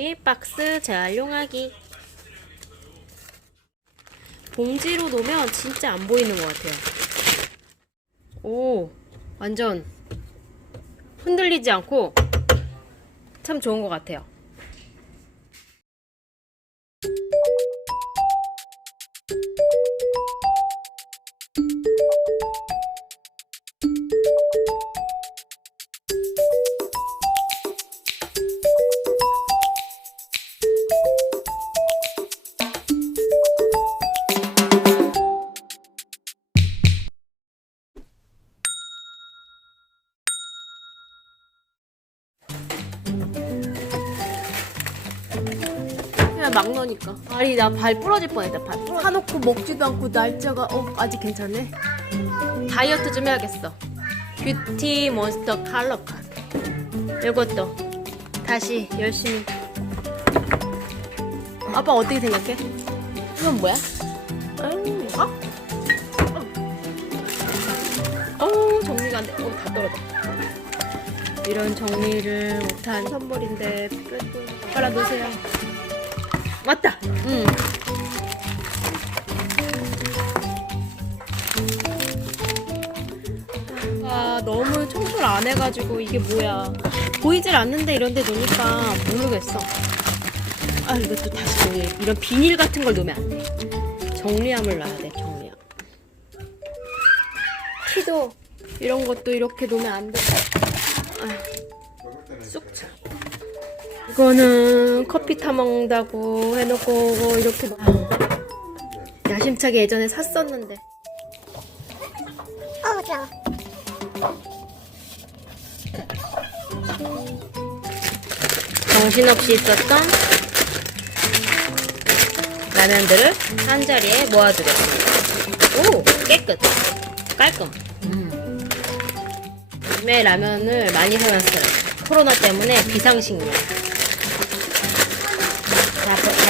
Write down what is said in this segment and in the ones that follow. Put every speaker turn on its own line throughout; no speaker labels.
이 박스 재활용하기. 봉지로 놓으면 진짜 안 보이는 것 같아요. 오, 완전 흔들리지 않고 참 좋은 것 같아요. 그냥 막 넣으니까. 아니, 나발 부러질 뻔했다, 발. 부러...
사놓고 먹지도 않고 날짜가 어 아직 괜찮네.
다이어트 좀 해야겠어. 뷰티 몬스터 카드. 이것도 다시 열심히.
아빠 어떻게 생각해?
이건 뭐야? 음, 어? 어, 정리가 안 돼. 어, 다 떨어져. 이런 정리를 못한 선물인데 빨아놓으세요. 맞다. 음. 아, 너무 청소를 안 해가지고 이게 뭐야. 보이질 않는데 이런 데 놓으니까 모르겠어. 아, 이것도 다시 정리. 이런 비닐 같은 걸 놓으면 안 돼. 정리함을 놔야 돼, 정리함. 키도 이런 것도 이렇게 놓으면 안 돼. 아, 쑥 차. 이거는 커피 타 먹는다고 해놓고 이렇게 막- 야심차게 예전에 샀었는데
어, 좋아.
정신없이 있었던 라면들을 한 자리에 모아두겠습니다. 오 깨끗 깔끔. 음. 요즘에 라면을 많이 해놨어요. 코로나 때문에 비상식량.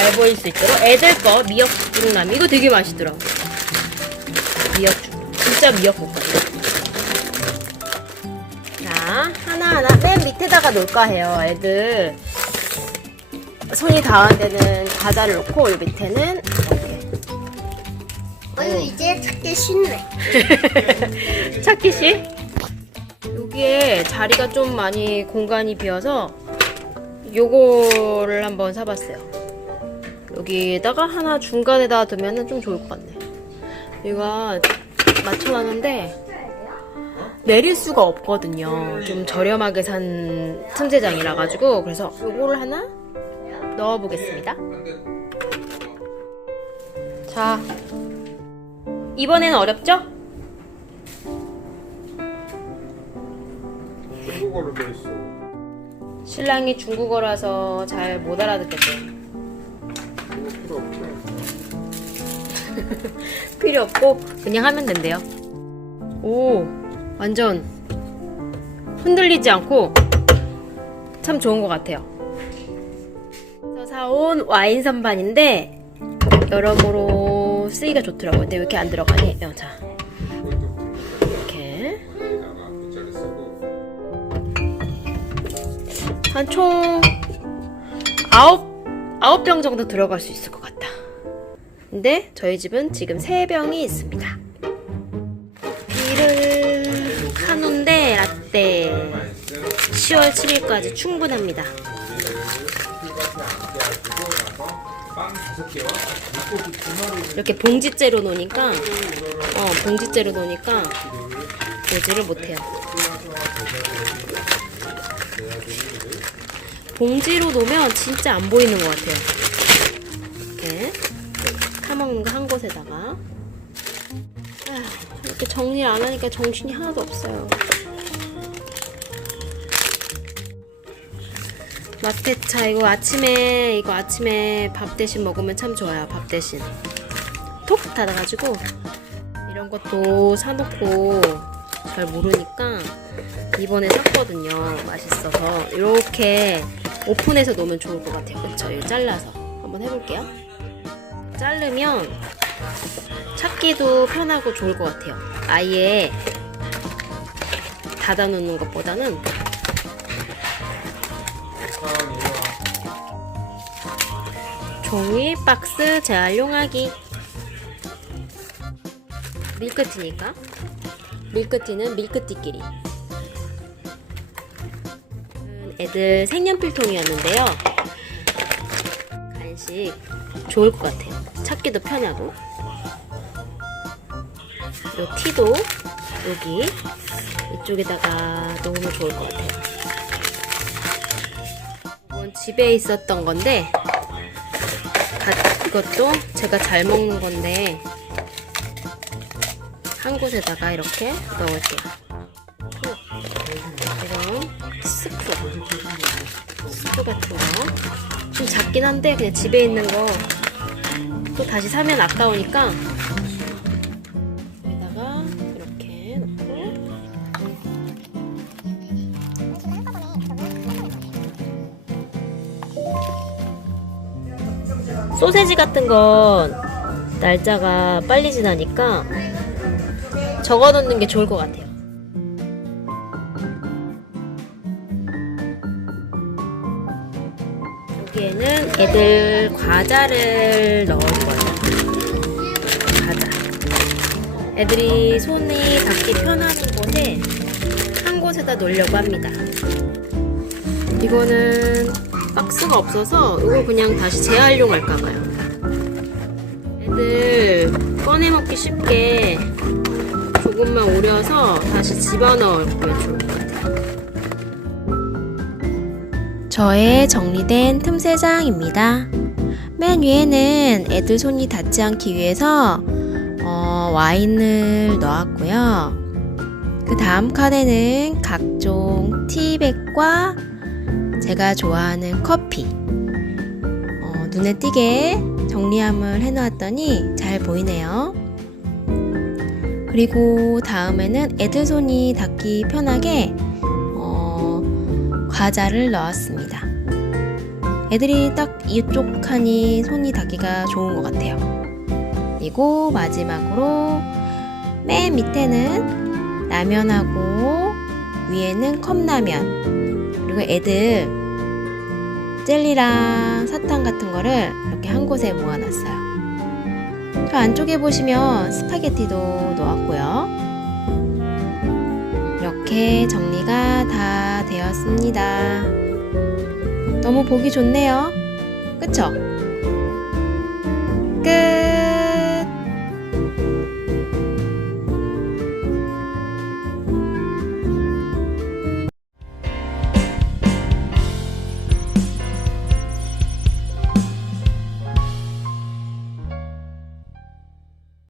자, 잘 보일 수 있도록 애들 거 미역국 라면 이거 되게 맛있더라. 미역죽 진짜 미역국. 자 하나하나 맨 밑에다가 놓을까 해요. 애들 손이 닿은 데는 과자를 놓고 요 밑에는 이렇게
어, 이제 찾기 쉽네.
찾기 씨 여기에 자리가 좀 많이 공간이 비어서 요거를 한번 사봤어요. 여기에다가 하나 중간에다 두면은 좀 좋을 것 같네. 얘가 맞춰놨는데 내릴 수가 없거든요. 좀 저렴하게 산 틈새장이라 가지고 그래서 요거를 하나 넣어보겠습니다. 자, 이번에는 어렵죠?
중국어로 돼 있어.
신랑이 중국어라서 잘 못 알아듣겠 대요.
그거 필요
없고 그냥 하면 된대요. 오, 완전 흔들리지 않고 참 좋은 것 같아요. 그래서 사온 와인 선반인데 여러모로 쓰기가 좋더라고요. 근데 왜 이렇게 안 들어가니? 어, 자, 이렇게 한 총 아홉 아홉 병 정도 들어갈 수 있을 것 같다. 근데 저희 집은 지금 세 병이 있습니다. 비를 카누인데 라떼 10월 7일까지 충분합니다. 이렇게 봉지째로 놓으니까 어 봉지째로 놓으니까 보지를 못해요. 봉지로 놓으면 진짜 안 보이는 것 같아요. 타먹는 거 한 곳에다가 아, 이렇게 정리를 안 하니까 정신이 하나도 없어요. 마테차 이거 아침에 이거 아침에 밥 대신 먹으면 참 좋아요. 밥 대신 톡 닫아가지고 이런 것도 사놓고 잘 모르니까 이번에 샀거든요. 맛있어서 이렇게 오픈해서 놓으면 좋을 것 같아요. 그쵸? 이거 잘라서 한번 해볼게요. 자르면 찾기도 편하고 좋을 것 같아요. 아예 닫아 놓는 것보다는 종이 박스 재활용하기. 밀크티니까. 밀크티는 밀크티끼리. 음, 애들 색연필통이었는데요. 간식 좋을 것 같아요 찾기도 편하고 요 티도 여기 이쪽에다가 넣으면 좋을 것 같아요 이건 집에 있었던 건데 가- 이것도 제가 잘 먹는 건데 한 곳에다가 이렇게 넣을게요. 또 이런 스프, 스프 같은 거. 좀 작긴 한데 그냥 집에 있는 거 또 다시 사면 아까우니까 여기다가 이렇게 넣고 소세지 같은 건 날짜가 빨리 지나니까 적어 놓는 게 좋을 것 같아요. 여기에는 애들 과자를 거예요. 애들이 손이 닿기 편한 곳에 한 곳에다 놓으려고 합니다. 이거는 박스가 없어서 이거 그냥 다시 재활용할까 봐요. 애들 꺼내 먹기 쉽게 조금만 오려서 다시 같아요. 저의 정리된 틈새장입니다. 맨 위에는 애들 손이 닿지 않기 위해서 어, 와인을 넣었고요. 그 다음 칸에는 각종 티백과 제가 좋아하는 커피 어, 눈에 띄게 정리함을 해놓았더니 잘 보이네요. 그리고 다음에는 애들 손이 닿기 편하게 어, 과자를 넣었습니다. 애들이 딱 이쪽 칸이 손이 닿기가 좋은 것 같아요. 그리고 마지막으로 맨 밑에는 라면하고 위에는 컵라면 그리고 애들 젤리랑 사탕 같은 거를 이렇게 한 곳에 모아놨어요. 저 안쪽에 보시면 스파게티도 넣었고요. 이렇게 정리가 다 되었습니다. 너무 보기 좋네요. 그쵸? 끝!